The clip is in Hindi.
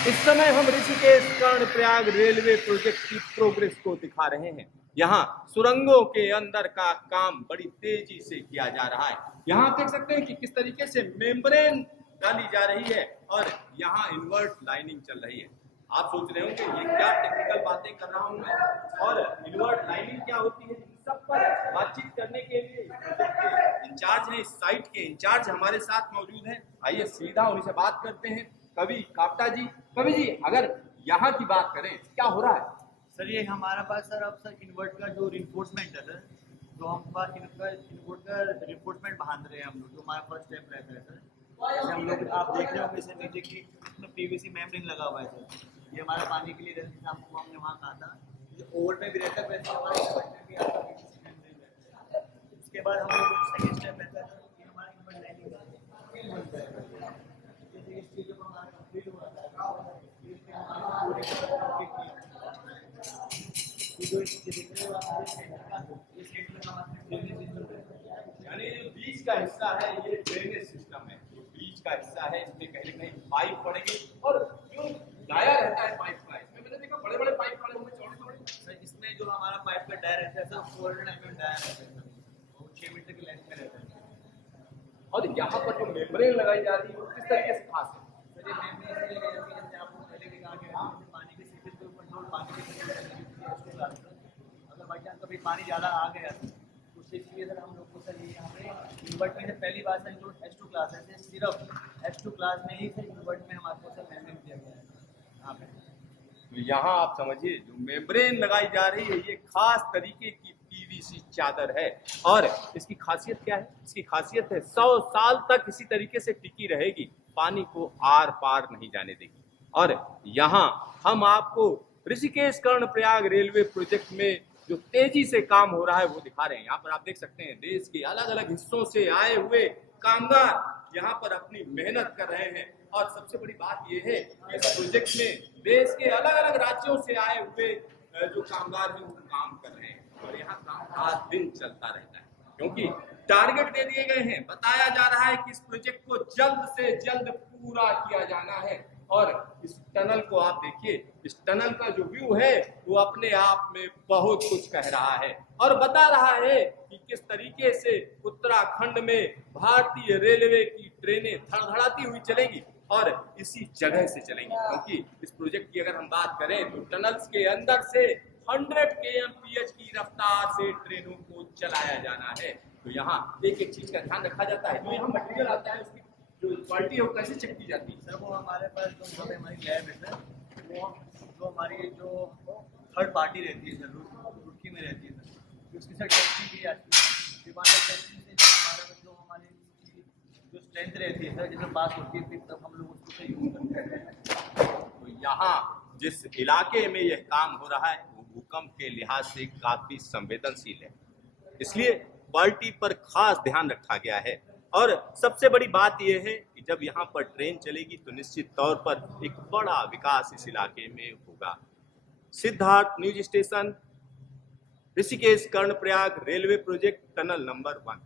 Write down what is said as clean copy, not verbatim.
इस समय हम ऋषिकेश कर्णप्रयाग रेलवे प्रोजेक्ट की प्रोग्रेस को दिखा रहे हैं। यहाँ सुरंगों के अंदर का काम बड़ी तेजी से किया जा रहा है। यहाँ आप देख सकते हैं कि किस तरीके से मेम्ब्रेन डाली जा रही है और यहाँ इन्वर्ट लाइनिंग चल रही है। आप सोच रहे होंगे ये क्या टेक्निकल बातें कर रहा हूँ मैं, और इन्वर्ट लाइनिंग क्या होती है, इन सब पर बातचीत करने के लिए इंचार्ज है, इस साइट के इंचार्ज हमारे साथ मौजूद हैं। आइए सीधा उन्हीं से बात करते हैं। कवि काप्ता जी, कवि जी, अगर यहाँ की बात करें क्या हो रहा है? सर ये हमारा पास सर अब सर इन्वर्ट का जो रिइंफोर्समेंट है सर, जो हम पास इन्वर्ट का रिइंफोर्समेंट बांध रहे हैं हम लोग, जो हमारा फर्स्ट स्टेप रहता है सर। जैसे हम लोग आप देख रहे होंगे सर नीचे की इसमें पीवीसी मेम्ब्रेन लगा हुआ है सर, ये हमारा पानी के लिए रहता है, आपको हमने वहाँ कहा था। ये ओवर में भी रहता है, वैसे हमारे इन्वर्ट में भी आपका पीवीसी मेम्ब्रेन रहता है। उसके बाद हम लोग सेकेंड स्टेप रहता है सर, ये हमारा इन्वर्ट लाइनिंग बनता है। जैसे इस चीज़ को हमारा कंप्लीट हुआ था, यानी जो बीच का हिस्सा है ये ड्रेनेज सिस्टम है, जो बीच का हिस्सा है इसमें कहीं ना कहीं पाइप पड़ेंगे और जो डाया रहता है पाइप का, इसमें मैंने देखा बड़े बड़े पाइप पड़े होंगे, चौड़े चौड़े। सर इसमें जो हमारा पाइप का डायर रहता है सर 400 mm डायर रहता है सर, वो 6 मीटर की लेंथ में रहता है। और यहाँ पर जो मेम्ब्रेन लगाई जा रही है वो किस तरीके से खास है? सर ये मेम्ब्रेन इसलिए लगाई जाती है, जैसे आपको पहले भी कहा गया है, पानी के सीपेज के ऊपर जो पानी के अगर बाई चांस कभी पानी ज़्यादा आ गया तो उससे इसलिए सर हम लोग को सर ये यहाँ पे इन्वर्ट में से पहली बार सर जो H2 क्लास है, सिर्फ H2 क्लास में ही सर इन्वर्ट में हमारे को सर मेम्ब्रेन दिया गया है यहाँ पे। तो यहाँ आप समझिए जो मेम्ब्रेन लगाई जा रही है ये खास तरीके की पीवीसी चादर है, और इसकी खासियत क्या है? इसकी खासियत है 100 साल तक इसी तरीके से टिकी रहेगी, पानी को आर पार नहीं जाने देगी। और यहाँ हम आपको ऋषिकेश कर्णप्रयाग रेलवे प्रोजेक्ट में जो तेजी से काम हो रहा है वो दिखा रहे हैं। यहाँ पर आप देख सकते हैं देश के अलग अलग हिस्सों से आए हुए कामगार यहाँ पर अपनी मेहनत कर रहे हैं, और सबसे बड़ी बात यह है कि इस प्रोजेक्ट में देश के अलग अलग राज्यों से आए हुए जो कामगार हैं वो काम कर रहे हैं, और यहाँ काम रात दिन चलता रहता है क्योंकि टारगेट दे दिए गए हैं। बताया जा रहा है कि इस प्रोजेक्ट को जल्द से जल्द पूरा किया जाना है। और इस टनल को आप देखिए, इस टनल का जो व्यू है वो अपने आप में बहुत कुछ कह रहा है और बता रहा है कि किस तरीके से उत्तराखंड में भारतीय रेलवे की ट्रेनें धड़धड़ाती हुई चलेंगी, और इसी जगह से चलेंगी, क्योंकि इस प्रोजेक्ट की अगर हम बात करें तो टनल्स के अंदर से 100 kmph की रफ्तार से ट्रेनों को चलाया जाना है। तो यहाँ एक एक चीज का ध्यान रखा जाता है। जो यहाँ मटेरियल आता है उसकी जो क्वालिटी है वो कैसे चेक की जाती है? सर वो हमारे पास जो हमारी लैब है सर, वो जो हमारी जो थर्ड पार्टी रहती है सर, रुड़की में रहती है सर, तो उसकी सर टेस्टिंग की जाती है। टेस्टिंग से जो हमारी जो स्ट्रेंथ रहती है सर, जैसे पास होती है फिर तब हम लोग उसको से यूज़ करते हैं। तो यहाँ जिस इलाके में यह काम हो रहा है वो भूकंप के लिहाज से काफी संवेदनशील है, इसलिए क्वालिटी पर खास ध्यान रखा गया है। और सबसे बड़ी बात यह है कि जब यहाँ पर ट्रेन चलेगी तो निश्चित तौर पर एक बड़ा विकास इस इलाके में होगा। Siddharth news station, Rishikesh Karnaprayag railway project, tunnel number 1।